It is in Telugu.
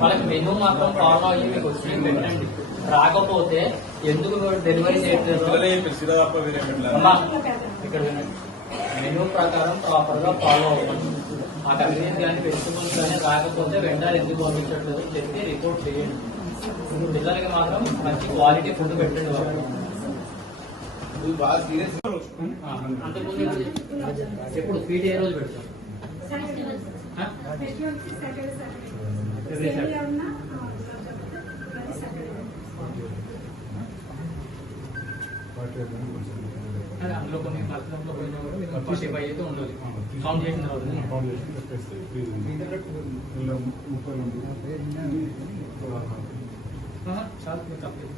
వాళ్ళకి మెనూ మాత్రం ఫాలో అయ్యి మీకు వచ్చి పెట్టండి. రాకపోతే ఎందుకు డెలివరీ చేయట్లేదు ఇక్కడ మెనూ ప్రకారం ప్రాపర్ గా ఫాలో అవ్వండి. ఆ కన్వీనియన్స్ కానీ వెజిటబుల్స్ కానీ రాకపోతే వెండర్ ఎందుకు పంపించట్లేదు చెప్పి రిపోర్ట్ చేయండి. పిల్లలకి మాత్రం మంచి క్వాలిటీ ఫుడ్ పెట్టండి. వాళ్ళు అంతకుముందు ఎప్పుడు స్వీట్ ఏ రోజు పెడతాం? అందులో కొన్ని కష్టంలో పోయినా కూడా మీకు 45 అయితే ఉండదు. కౌంట్ చేసిన తర్వాత చాలా తప్పలేదు.